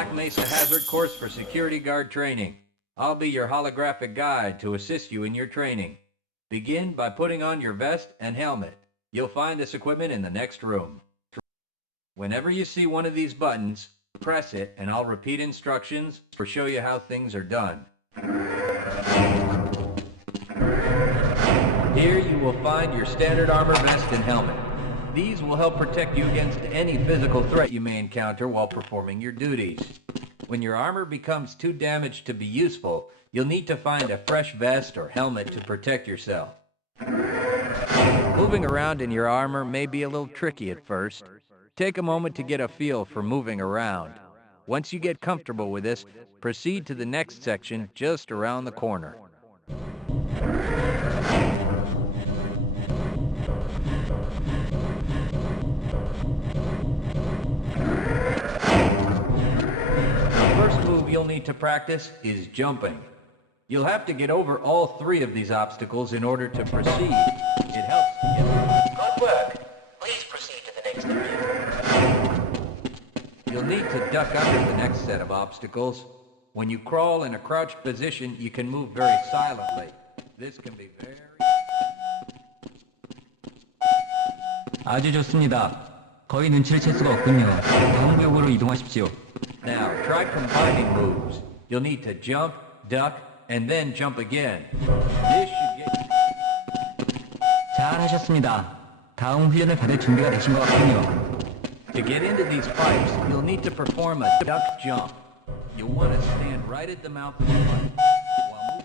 Black Mesa Hazard Course for Security Guard Training. I'll be your holographic guide to assist you in your training. Begin by putting on your vest and helmet. You'll find this equipment in the next room. Whenever you see one of these buttons, press it and I'll repeat instructions or show you how things are done. Here you will find your standard armor vest and helmet. These will help protect you against any physical threat you may encounter while performing your duties. When your armor becomes too damaged to be useful, you'll need to find a fresh vest or helmet to protect yourself. Moving around in your armor may be a little tricky at first. Take a moment to get a feel for moving around. Once you get comfortable with this, proceed to the next section just around the corner. You'll need to practice is jumping. You'll have to get over all three of these obstacles in order to proceed. It helps to get... Good work. Please proceed to the next area. You'll need to duck under the next set of obstacles. When you crawl in a crouched position, you can move very silently. This can be very... 아주 좋습니다. 거의 눈치를 챌 수가 없군요. 다음 구역으로 이동하십시오. Now, try combining moves. You'll need to jump, duck, and then jump again. This should get... 잘하셨습니다. 다음 훈련을 받을 준비가 되신 것 같군요. To get into these pipes, you'll need to perform a duck jump. You'll want to stand right at the mouth of the pipe while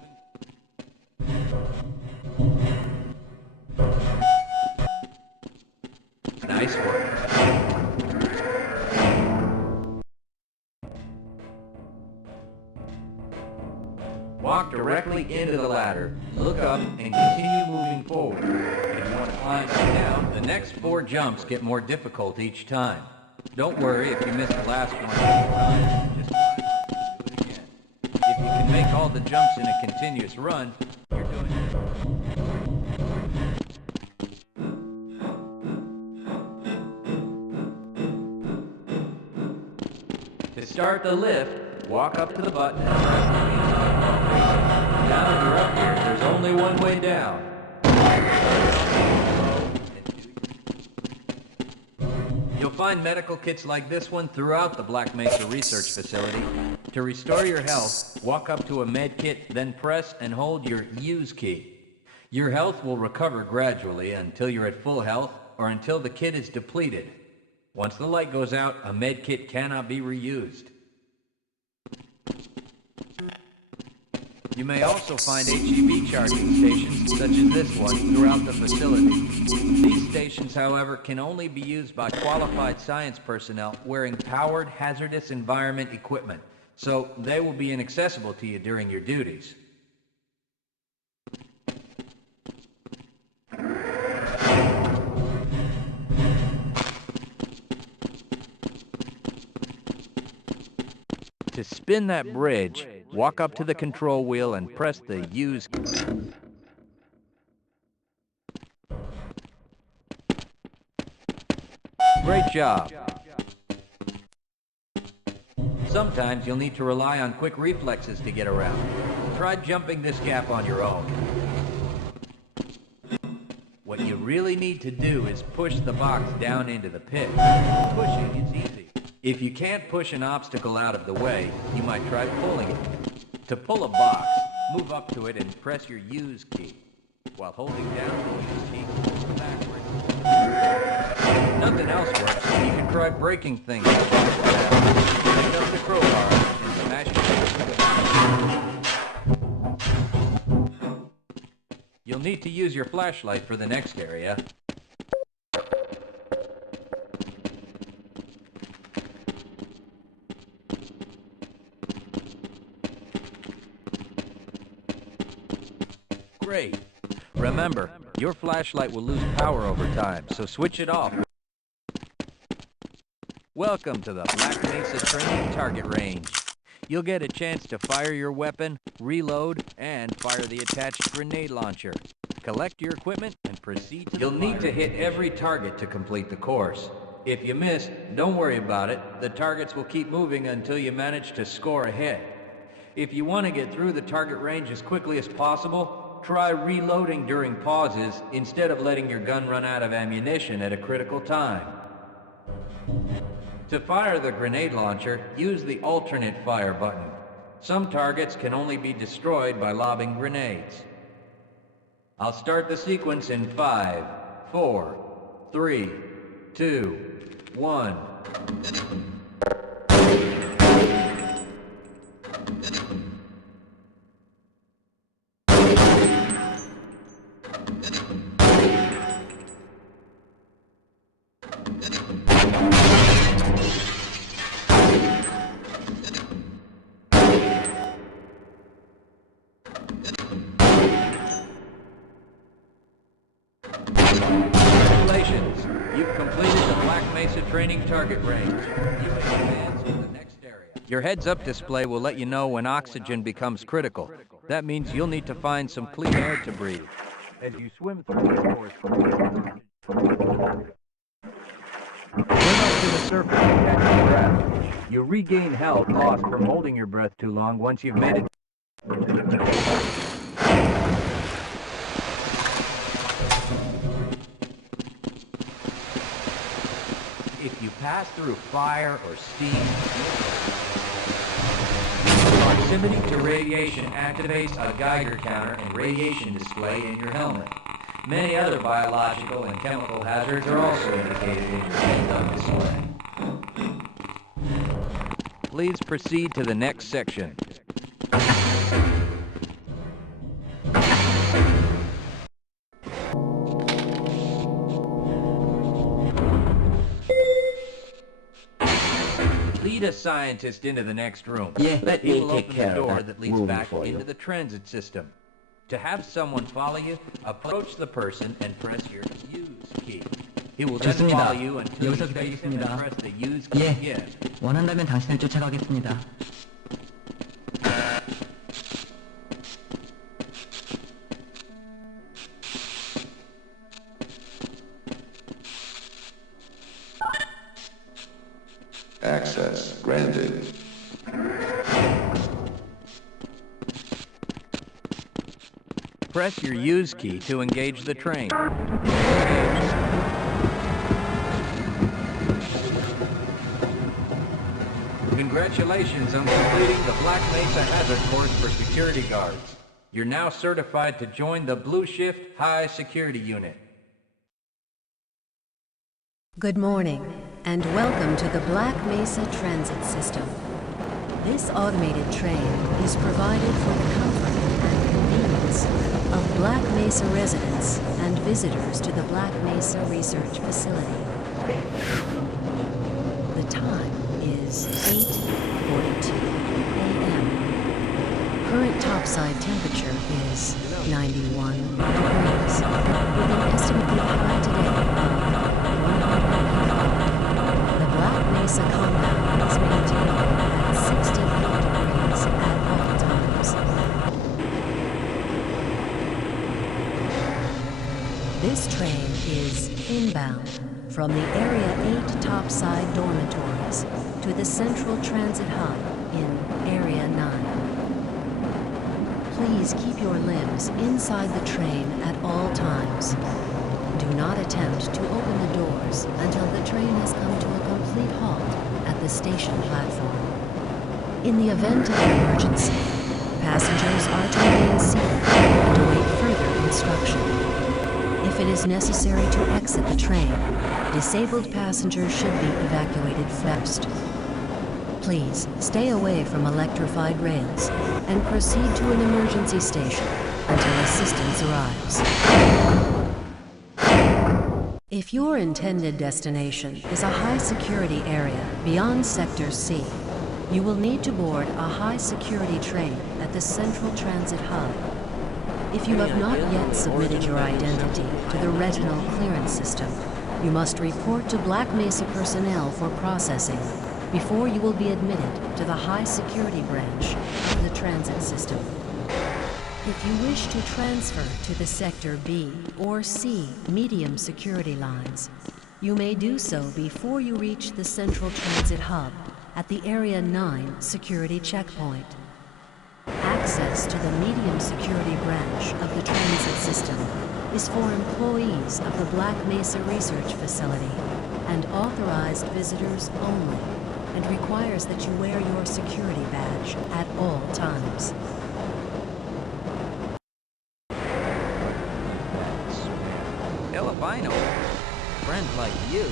moving. Nice work. Walk directly into the ladder, look up, and continue moving forward. If you want to climb down, the next 4 jumps get more difficult each time. Don't worry if you miss the last one. Just climb up and do it again. If you can make all the jumps in a continuous run, you're doing it. To start the lift, walk up to the button and press the wheels. Now that you're up here, there's only one way down. You'll find medical kits like this one throughout the Black Mesa Research Facility. To restore your health, walk up to a med kit, then press and hold your use key. Your health will recover gradually until you're at full health or until the kit is depleted. Once the light goes out, a med kit cannot be reused. You may also find HEV charging stations, such as this one, throughout the facility. These stations, however, can only be used by qualified science personnel wearing powered hazardous environment equipment, so they will be inaccessible to you during your duties. To spin that bridge, walk up to the control wheel and press the use key. Great job. Sometimes you'll need to rely on quick reflexes to get around. Try jumping this gap on your own. What you really need to do is push the box down into the pit. Pushing is easy. If you can't push an obstacle out of the way, you might try pulling it. To pull a box, move up to it and press your use key. While holding down the use key, pull backwards. If nothing else works, you can try breaking things. Pick up the crowbar and smash it into the box. You'll need to use your flashlight for the next area. Great. Remember, your flashlight will lose power over time, so switch it off. Welcome to the Black Mesa Training Target Range. You'll get a chance to fire your weapon, reload, and fire the attached grenade launcher. Collect your equipment and proceed to the... You'll need to hit every target to complete the course. If you miss, don't worry about it. The targets will keep moving until you manage to score a hit. If you want to get through the target range as quickly as possible, try reloading during pauses instead of letting your gun run out of ammunition at a critical time. To fire the grenade launcher, use the alternate fire button. Some targets can only be destroyed by lobbing grenades. I'll start the sequence in 5, 4, 3, 2, 1. Congratulations! You've completed the Black Mesa training target range. You may advance to the next area. Your heads-up display will let you know when oxygen becomes critical. That means you'll need to find some clean air to breathe. As you swim through the forest, swim up to the surface and catch your breath. You regain health lost from holding your breath too long once you've made it. If you pass through fire or steam, proximity to radiation activates a Geiger counter and radiation display in your helmet. Many other biological and chemical hazards are also indicated in your heads-up display. Please proceed to the next section. Lead a scientist into the next room. Yeah, let He me will take open care the of door that that leads room back for you. into the transit system. To have someone follow you, approach the person and press your use key. He will then 좋습니다. follow you until 여기서 you face him and 기다리겠습니다. press the use key 예, again. 원한다면 당신을 쫓아가겠습니다. Access granted. Press your use key to engage the train. Congratulations on completing the Black Mesa Hazard Course for security guards. You're now certified to join the Blue Shift High Security Unit. Good morning, and welcome to the Black Mesa Transit System. This automated train is provided for the comfort and convenience of Black Mesa residents and visitors to the Black Mesa Research Facility. The time is 8:42 a.m. Current topside temperature is 91 degrees, with an estimated high today of 105. The Black Mesa compound is maintained at 68 degrees at all times. This train is inbound from the Area 8 topside dormitories to the Central Transit Hub in Area 9. Please keep your limbs inside the train at all times. Do not attempt to open the doors until the train has come to a complete halt at the station platform. In the event of an emergency, passengers are to remain seated and await further instruction. If it is necessary to exit the train, disabled passengers should be evacuated first. Please stay away from electrified rails and proceed to an emergency station until assistance arrives. If your intended destination is a high-security area beyond Sector C, you will need to board a high-security train at the Central Transit Hub. If you have not yet submitted your identity to the retinal clearance system, you must report to Black Mesa personnel for processing before you will be admitted to the high-security branch of the transit system. If you wish to transfer to the Sector B or C medium security lines, You may do so before you reach the Central Transit Hub at the Area 9 security checkpoint. Access to the medium security branch of the transit system is for employees of the Black Mesa Research Facility and authorized visitors only, and requires that you wear your security badge at all times. Hell if I know. Friends like you.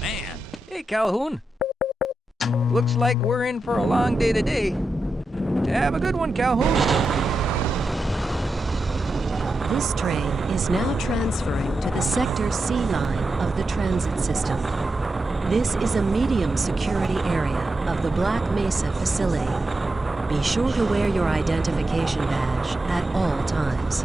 Man. Hey, Calhoun. Looks like we're in for a long day today. Have a good one, Calhoun. This train is now transferring to the Sector C line of the transit system. This is a medium security area of the Black Mesa facility. Be sure to wear your identification badge at all times.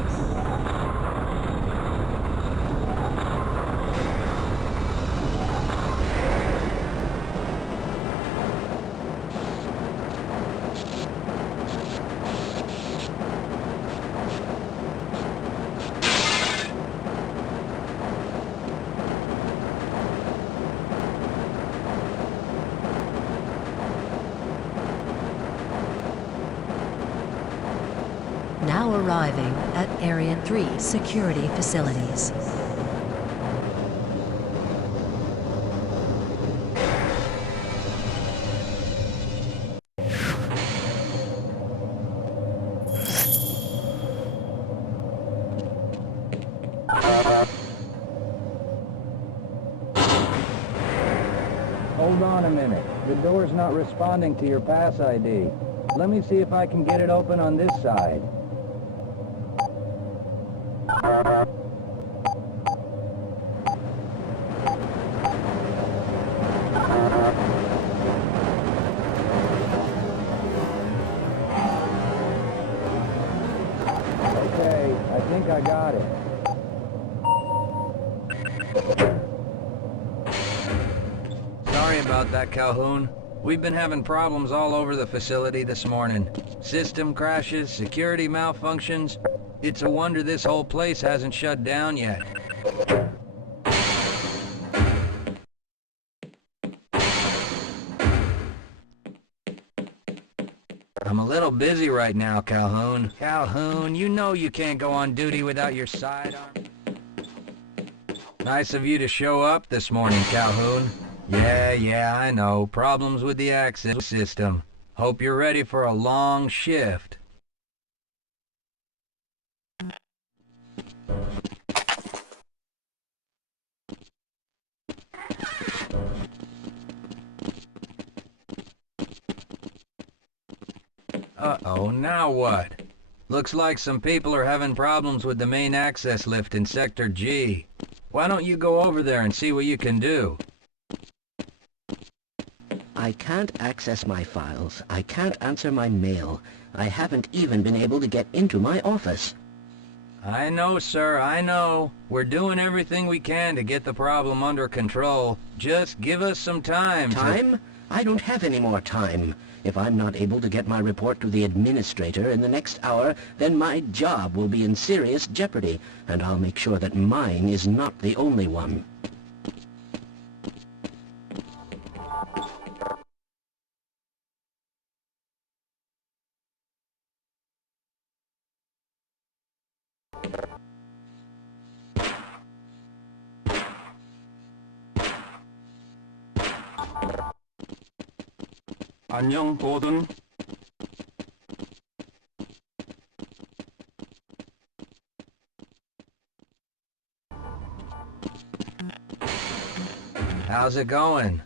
Now arriving at Area 3 security facilities. Hold on a minute. The door's not responding to your pass ID. Let me see if I can get it open on this side. Okay, I think I got it. Sorry about that, Calhoun. We've been having problems all over the facility this morning. System crashes, security malfunctions. It's a wonder this whole place hasn't shut down yet. I'm a little busy right now, Calhoun. Calhoun, you know you can't go on duty without your sidearm. Nice of you to show up this morning, Calhoun. Yeah, I know. Problems with the access system. Hope you're ready for a long shift. Uh-oh, now what? Looks like some people are having problems with the main access lift in Sector G. Why don't you go over there and see what you can do? I can't access my files. I can't answer my mail. I haven't even been able to get into my office. I know, sir, I know. We're doing everything we can to get the problem under control. Just give us some time. Time? I don't have any more time. If I'm not able to get my report to the administrator in the next hour, then my job will be in serious jeopardy, and I'll make sure that mine is not the only one. 안녕, 고든. How's it going?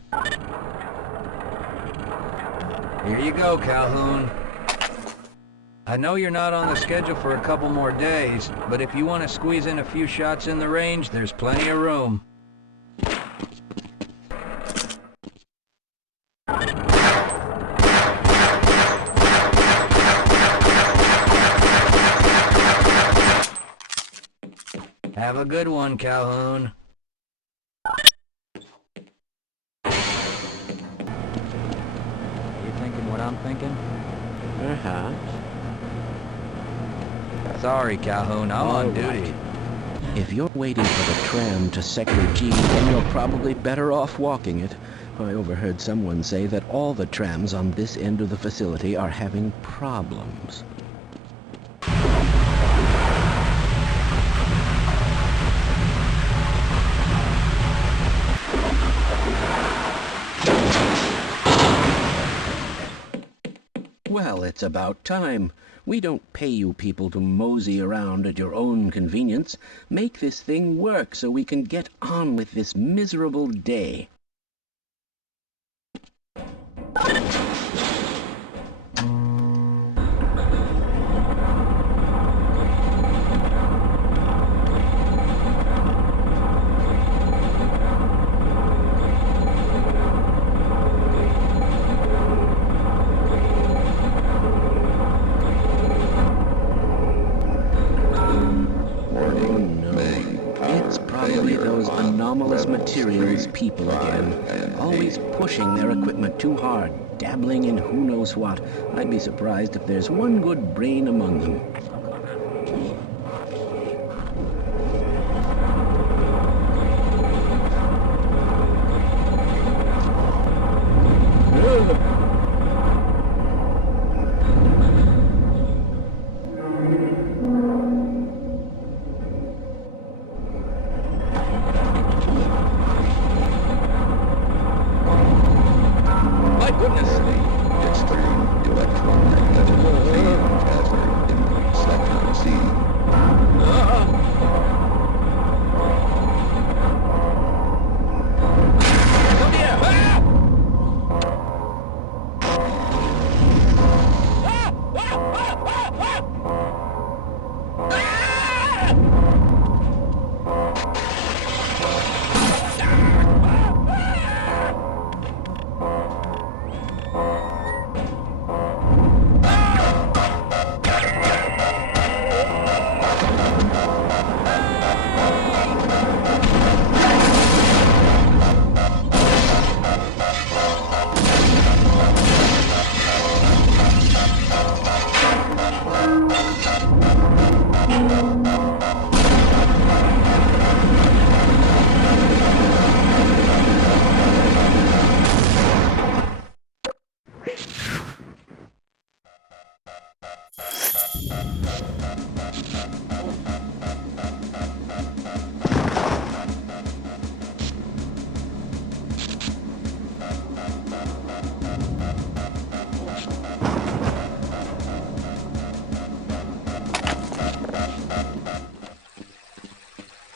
Here you go, Calhoun. I know you're not on the schedule for a couple more days, but if you want to squeeze in a few shots in the range, there's plenty of room. Have a good one, Calhoun. You thinking what I'm thinking? Perhaps. Sorry, Calhoun, I'm on duty. If you're waiting for the tram to Sector G, then you're probably better off walking it. I overheard someone say that all the trams on this end of the facility are having problems. Well, it's about time. We don't pay you people to mosey around at your own convenience. Make this thing work so we can get on with this miserable day. Anomalous materials people again, always pushing their equipment too hard, dabbling in who knows what. I'd be surprised if there's one good brain among them.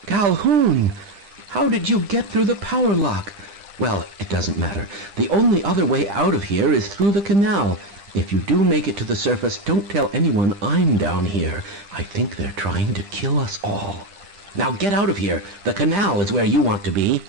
Calhoun! How did you get through the power lock? Well, it doesn't matter. The only other way out of here is through the canal. If you do make it to the surface, don't tell anyone I'm down here. I think they're trying to kill us all. Now get out of here. The canal is where you want to be.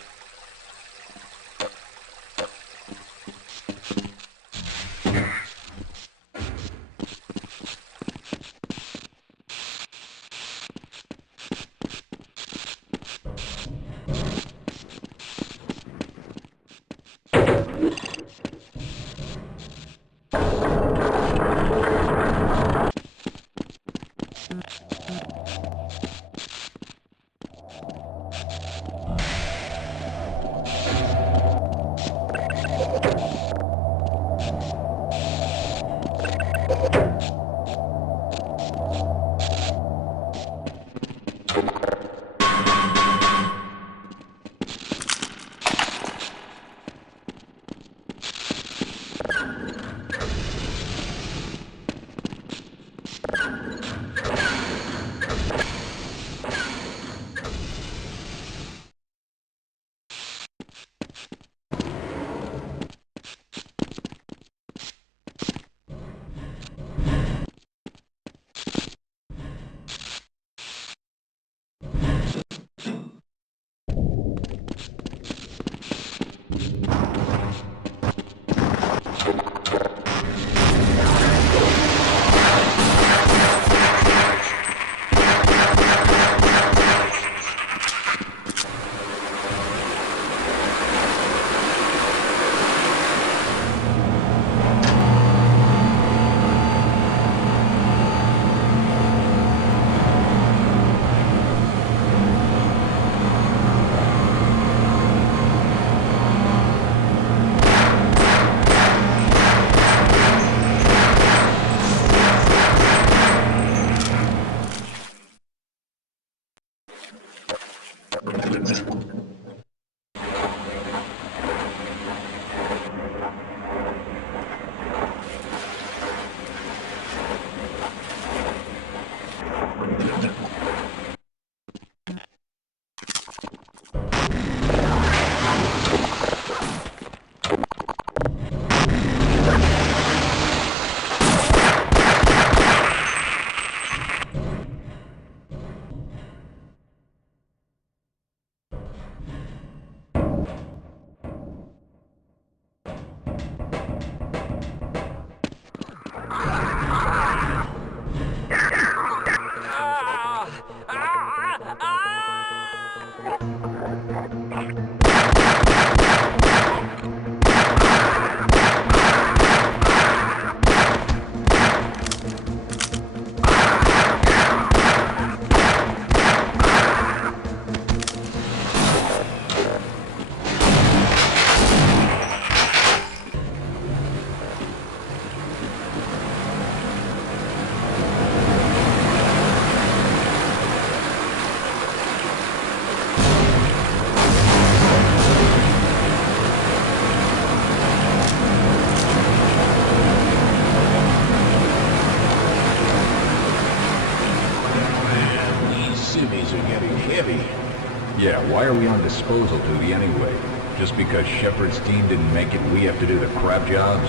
Why are we on disposal duty anyway? Just because Shepard's team didn't make it, we have to do the crap jobs?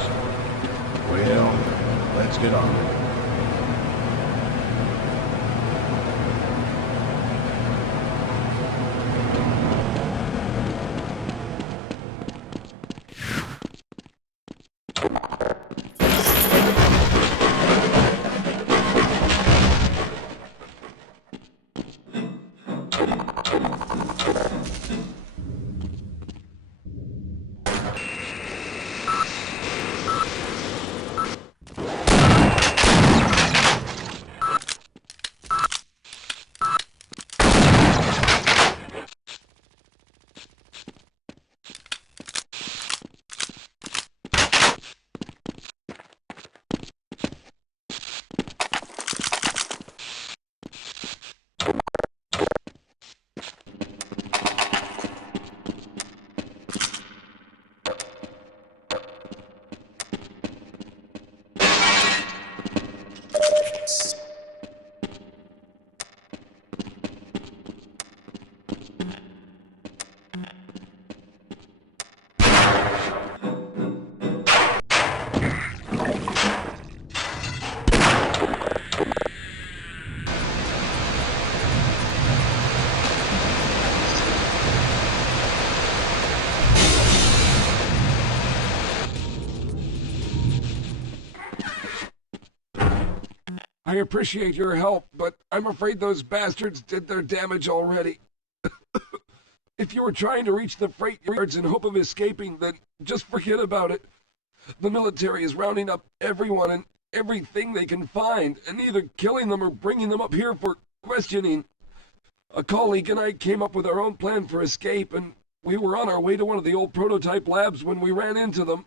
Well, let's get on with it. I appreciate your help, but I'm afraid those bastards did their damage already. If you were trying to reach the freight yards in hope of escaping, then just forget about it. The military is rounding up everyone and everything they can find, and either killing them or bringing them up here for questioning. A colleague and I came up with our own plan for escape, and we were on our way to one of the old prototype labs when we ran into them.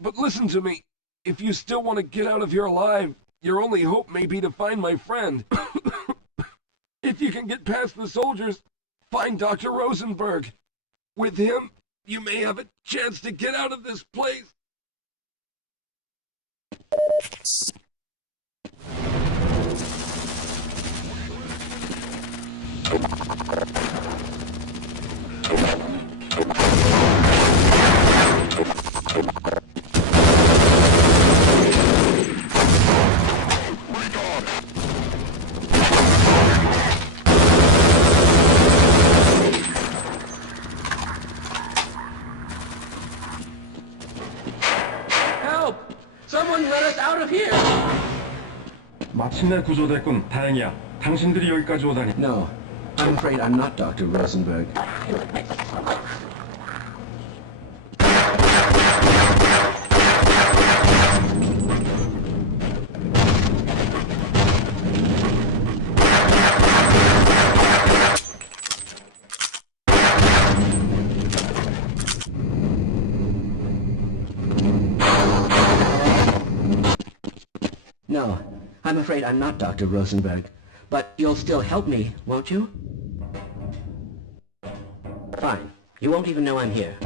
But listen to me. If you still want to get out of here alive, your only hope may be to find my friend. If you can get past the soldiers, find Dr. Rosenberg. With him, you may have a chance to get out of this place. Help! Someone let us out of here! 마침내 구조됐군. 다행이야. 당신들이 여기까지 오다니. No, I'm afraid I'm not Dr. Rosenberg. No, I'm afraid I'm not Dr. Rosenberg. But you'll still help me, won't you? Fine. You won't even know I'm here.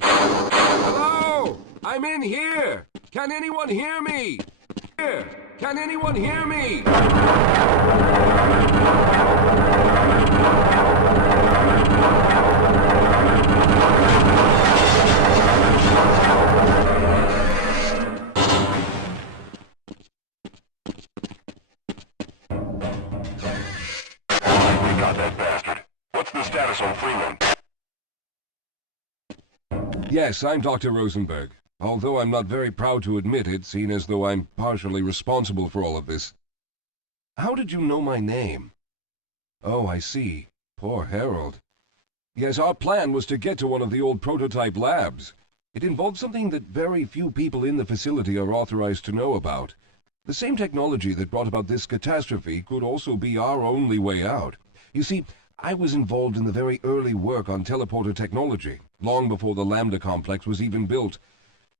Hello! I'm in here! Can anyone hear me? Here! Can anyone hear me? We got that bastard. What's the status on Freeman? Yes, I'm Dr. Rosenberg. Although I'm not very proud to admit it, seeing as though I'm partially responsible for all of this. How did you know my name? Oh, I see. Poor Harold. Yes, our plan was to get to one of the old prototype labs. It involved something that very few people in the facility are authorized to know about. The same technology that brought about this catastrophe could also be our only way out. You see, I was involved in the very early work on teleporter technology, long before the Lambda complex was even built.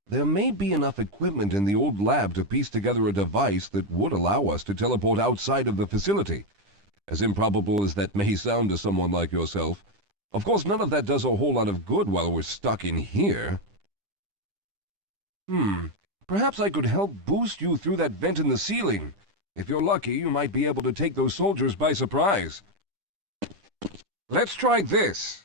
There may be enough equipment in the old lab to piece together a device that would allow us to teleport outside of the facility. As improbable as that may sound to someone like yourself, of course none of that does a whole lot of good while we're stuck in here. Perhaps I could help boost you through that vent in the ceiling. If you're lucky, you might be able to take those soldiers by surprise. Let's try this.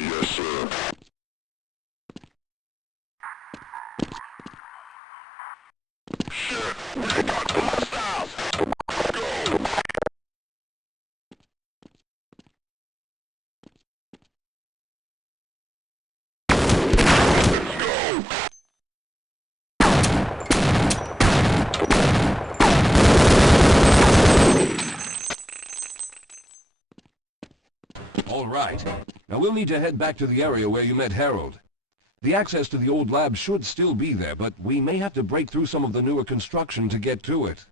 Yes, sir. Shit, we got some hostiles. Go. All right. Now we'll need to head back to the area where you met Harold. The access to the old lab should still be there, but we may have to break through some of the newer construction to get to it.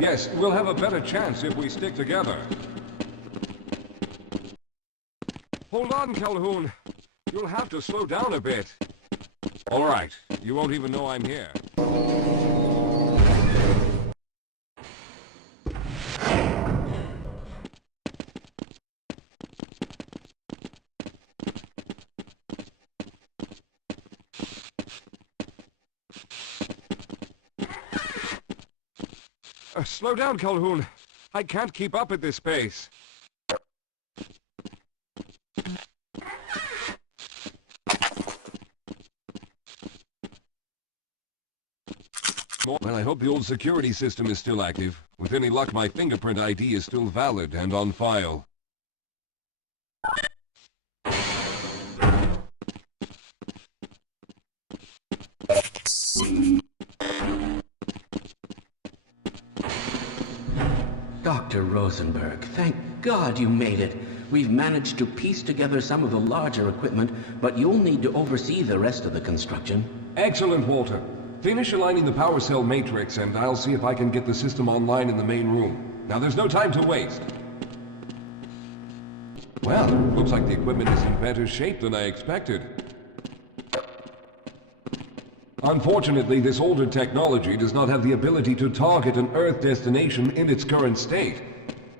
Yes, we'll have a better chance if we stick together. Hold on, Calhoun. You'll have to slow down a bit. All right. You won't even know I'm here. Slow down, Calhoun. I can't keep up at this pace. Well, I hope the old security system is still active. With any luck, my fingerprint ID is still valid and on file. Dr. Rosenberg, thank God you made it. We've managed to piece together some of the larger equipment, but you'll need to oversee the rest of the construction. Excellent, Walter. Finish aligning the power cell matrix, and I'll see if I can get the system online in the main room. Now, there's no time to waste. Well, looks like the equipment is in better shape than I expected. Unfortunately, this older technology does not have the ability to target an Earth destination in its current state.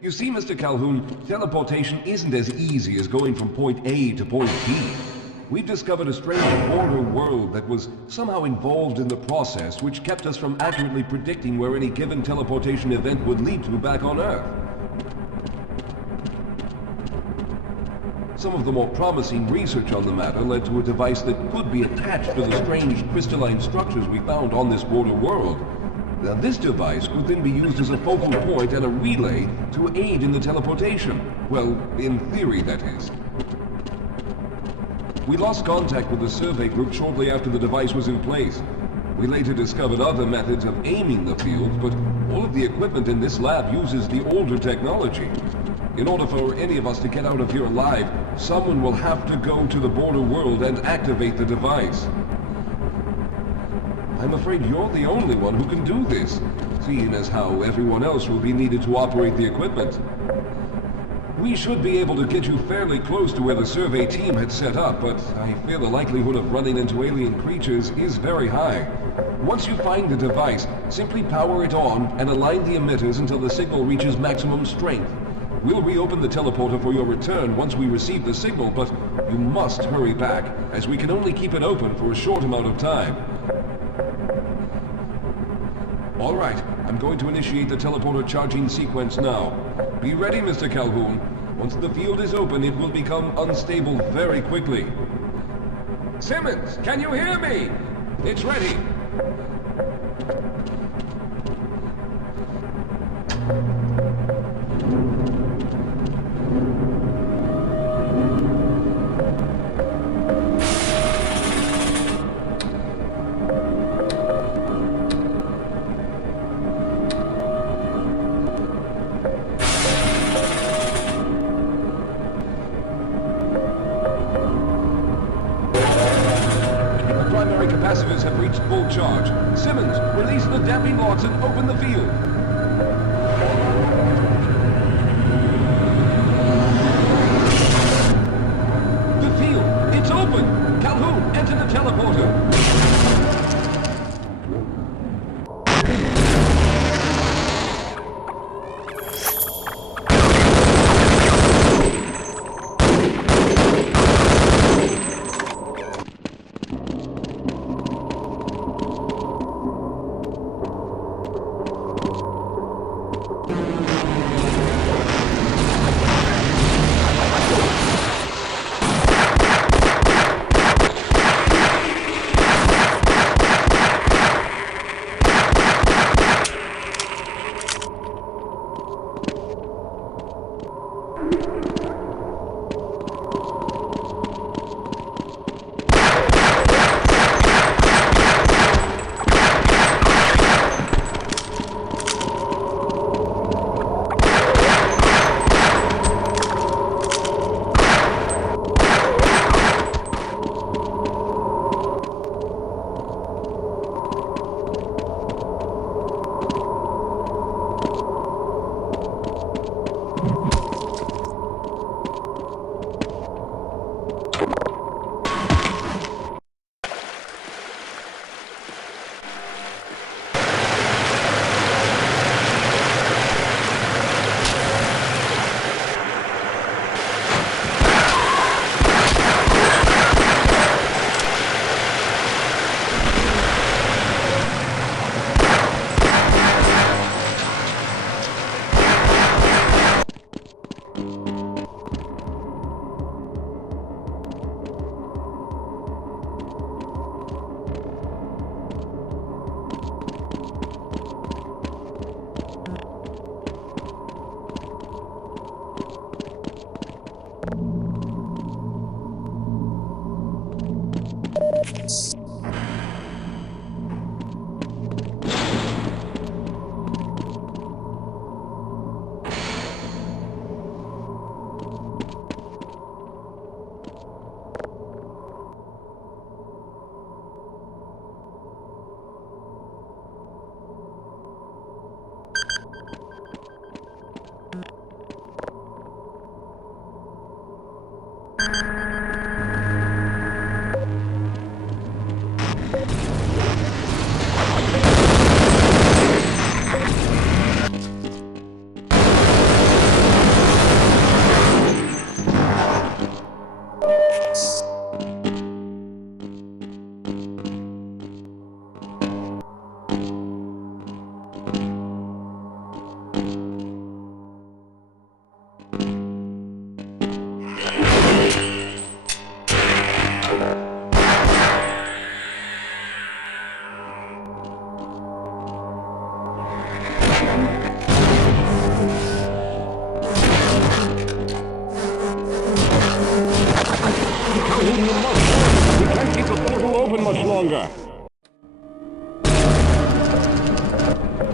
You see, Mr. Calhoun, teleportation isn't as easy as going from point A to point B. We've discovered a strange border world that was somehow involved in the process, which kept us from accurately predicting where any given teleportation event would lead to back on Earth. Some of the more promising research on the matter led to a device that could be attached to the strange crystalline structures we found on this border world. Now, this device could then be used as a focal point and a relay to aid in the teleportation. Well, in theory, that is. We lost contact with the survey group shortly after the device was in place. We later discovered other methods of aiming the field, but all of the equipment in this lab uses the older technology. In order for any of us to get out of here alive, someone will have to go to the border world and activate the device. I'm afraid you're the only one who can do this, seeing as how everyone else will be needed to operate the equipment. We should be able to get you fairly close to where the survey team had set up, but I fear the likelihood of running into alien creatures is very high. Once you find the device, simply power it on and align the emitters until the signal reaches maximum strength. We'll reopen the teleporter for your return once we receive the signal, but you must hurry back, as we can only keep it open for a short amount of time. All right, I'm going to initiate the teleporter charging sequence now. Be ready, Mr. Calhoun. Once the field is open, it will become unstable very quickly. Simmons, can you hear me? It's ready. capacitors have reached full charge. Simmons, release the damping locks and open the field. The field, it's open! Calhoun, enter the teleporter.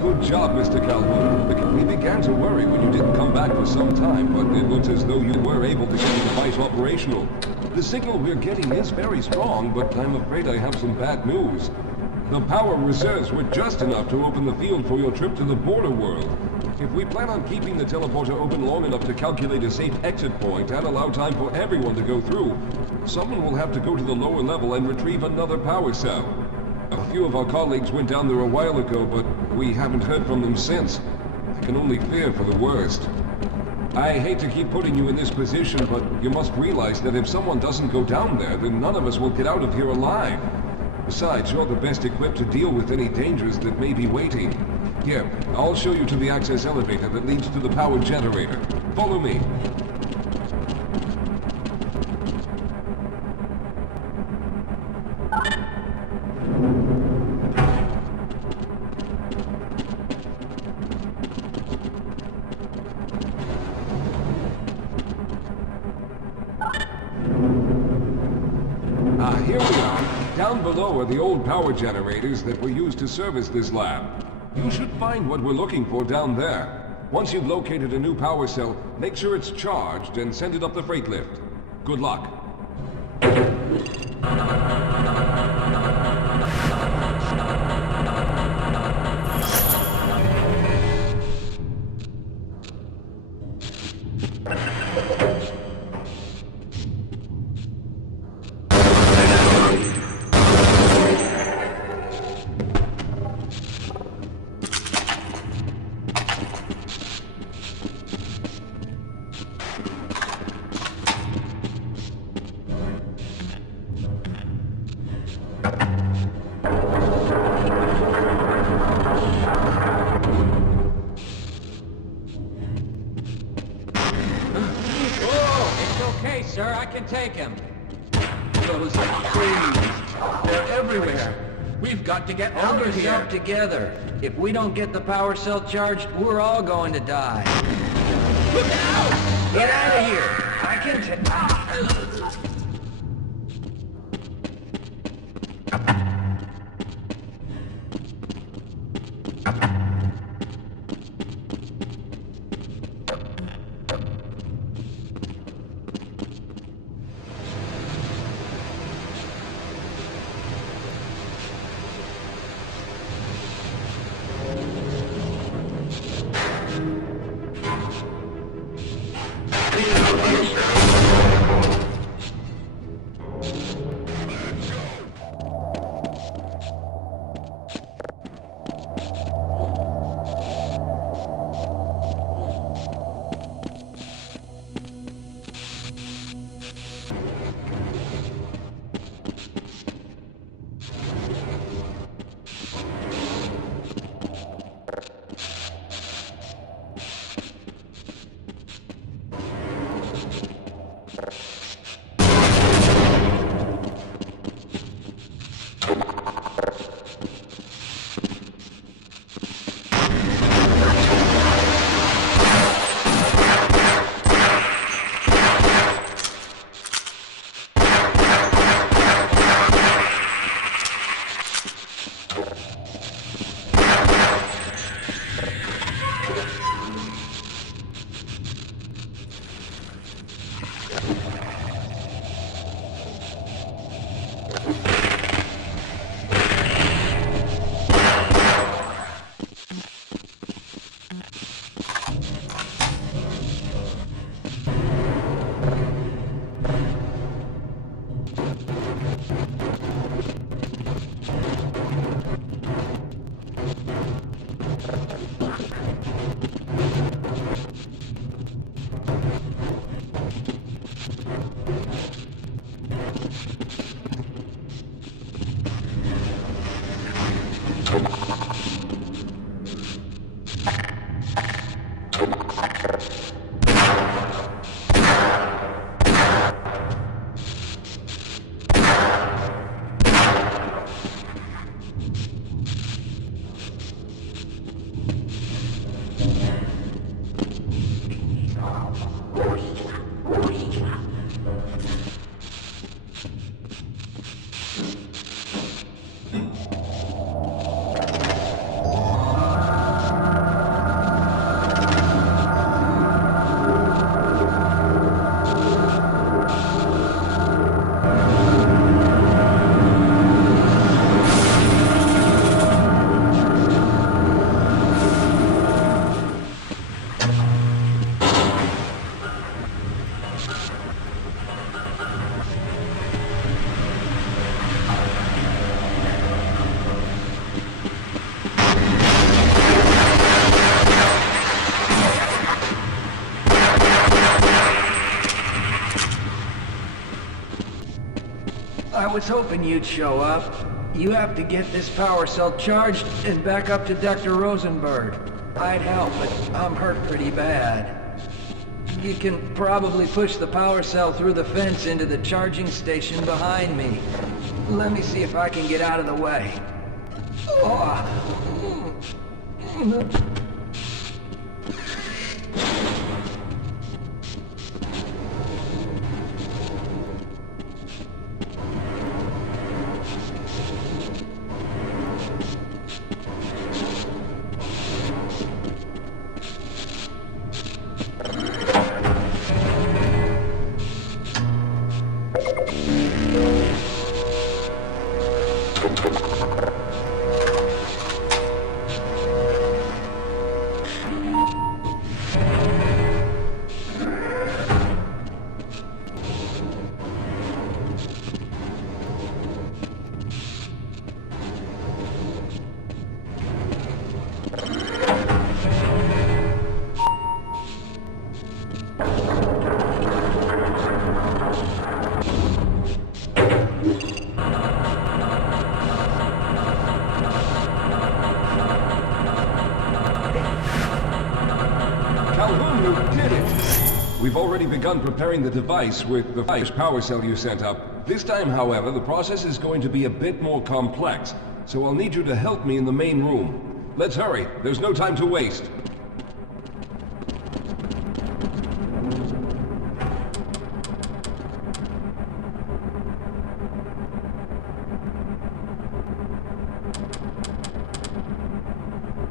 Good job, Mr. Calhoun. We began to worry when you didn't come back for some time, but it looks as though you were able to get the device operational. The signal we're getting is very strong, but I'm afraid I have some bad news. The power reserves were just enough to open the field for your trip to the border world. If we plan on keeping the teleporter open long enough to calculate a safe exit point and allow time for everyone to go through, someone will have to go to the lower level and retrieve another power cell. A few of our colleagues went down there a while ago, but we haven't heard from them since. I can only fear for the worst. I hate to keep putting you in this position, but you must realize that if someone doesn't go down there, then none of us will get out of here alive. Besides, you're the best equipped to deal with any dangers that may be waiting. Here, I'll show you to the access elevator that leads to the power generator. Follow me. Here we are. Down below are the old power generators that were used to service this lab. You should find what we're looking for down there. Once you've located a new power cell, make sure it's charged and send it up the freight lift. Good luck. can take him. Those things, they're everywhere. We've got to get Hold out of yourself here. together. If we don't get the power cell charged, we're all going to die. Look out! Get out of here! I can take... I was hoping you'd show up. You have to get this power cell charged and back up to Dr. Rosenberg. I'd help, but I'm hurt pretty bad. You can probably push the power cell through the fence into the charging station behind me. Let me see if I can get out of the way. Oh. already begun preparing the device with the power cell you sent up. This time, however, the process is going to be a bit more complex, so I'll need you to help me in the main room. Let's hurry. There's no time to waste.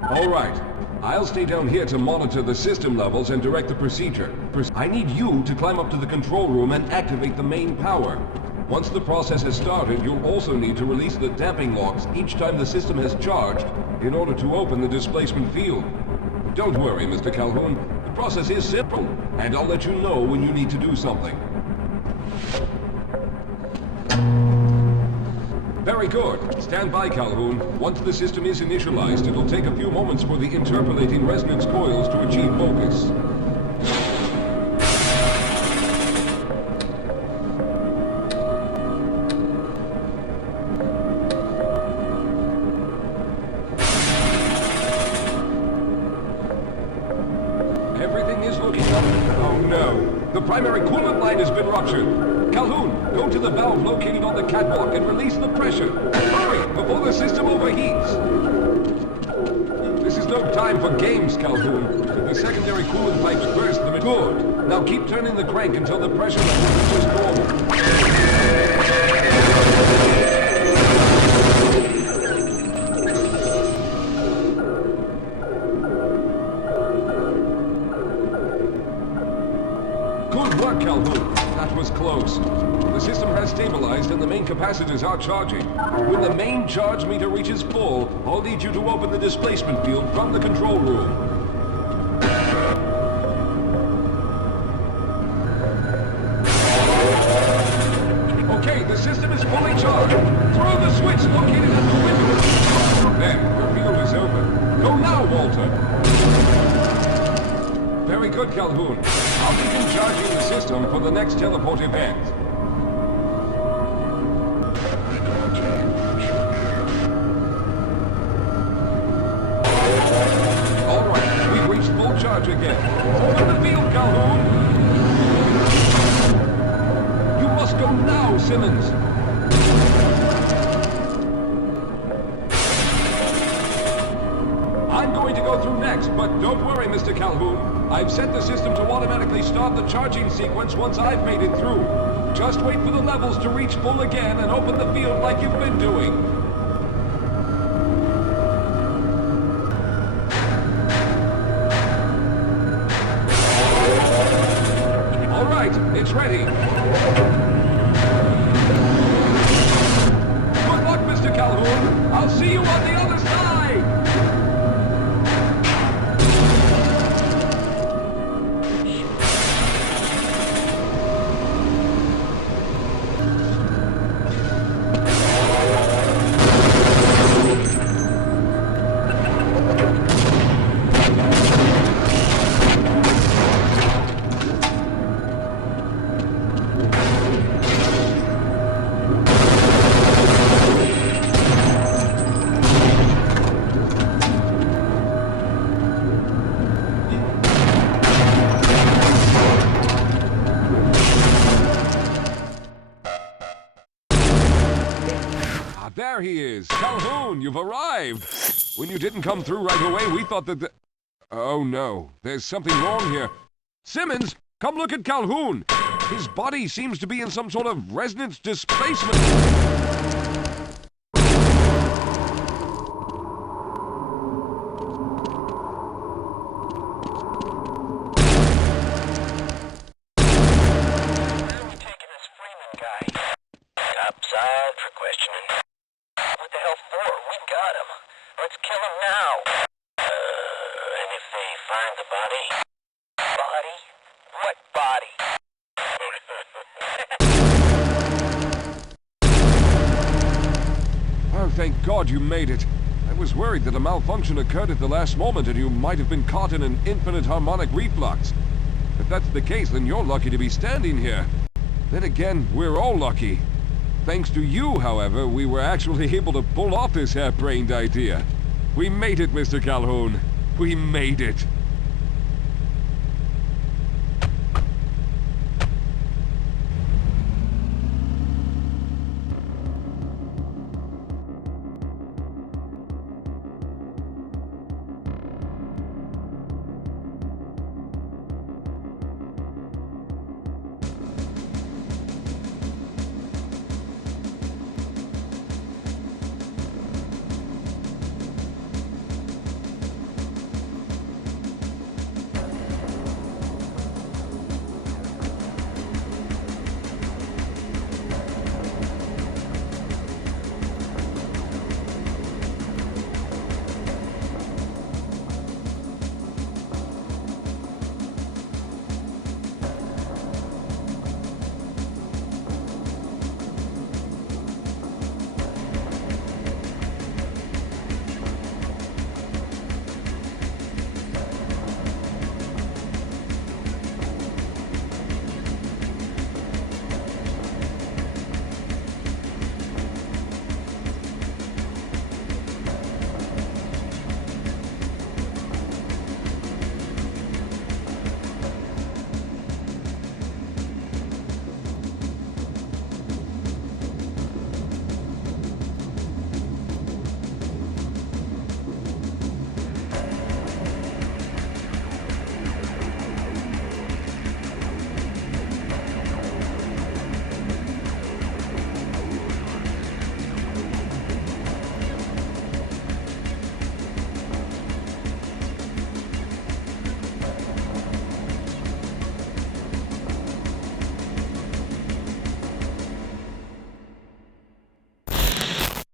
All right. I'll stay down here to monitor the system levels and direct the procedure. I need you to climb up to the control room and activate the main power. Once the process has started, you'll also need to release the damping locks each time the system has charged in order to open the displacement field. Don't worry, Mr. Calhoun. The process is simple, and I'll let you know when you need to do something. Very good. Stand by, Calhoun. Once the system is initialized, it'll take a few moments for the interpolating resonance coils to achieve focus. Everything is looking up. Oh no. The primary coolant line has been ruptured. Calhoun, go to the valve located on the catwalk and release the pressure. Hurry, before the system overheats. This is no time for games, Calhoun. The secondary coolant pipes burst the... Good. Now keep turning the crank until the pressure level reaches normal. Good work, Calhoun. That was close. The system has stabilized and the main capacitors are charging. When the main charge meter reaches full, I'll need you to open the displacement field from the control room. Okay, the system is fully charged. Throw the switch located at the window. There, the field is open. Go now, Walter. Very good, Calhoun. I'll begin charging the system for the next teleport event. All right, we've reached full charge again. Open the field, Calhoun! You must go now, Simmons! I'm going to go through next, but don't worry, Mr. Calhoun. I've set the system to automatically start the charging sequence once I've made it through. Just wait for the levels to reach full again and open the field like you've been doing. All right, it's ready. Good luck, Mr. Calhoun. I'll see you on the other side. There he is. Calhoun, you've arrived. When you didn't come through right away, we thought that Oh no, there's something wrong here. Simmons, come look at Calhoun. His body seems to be in some sort of resonance displacement. Upside for questioning. What the hell for? We got him. Let's kill him now. And if they find the body? Body? What body? Oh, thank God you made it. I was worried that a malfunction occurred at the last moment and you might have been caught in an infinite harmonic reflux. If that's the case, then you're lucky to be standing here. Then again, we're all lucky. Thanks to you, however, we were actually able to pull off this harebrained idea. We made it, Mr. Calhoun. We made it.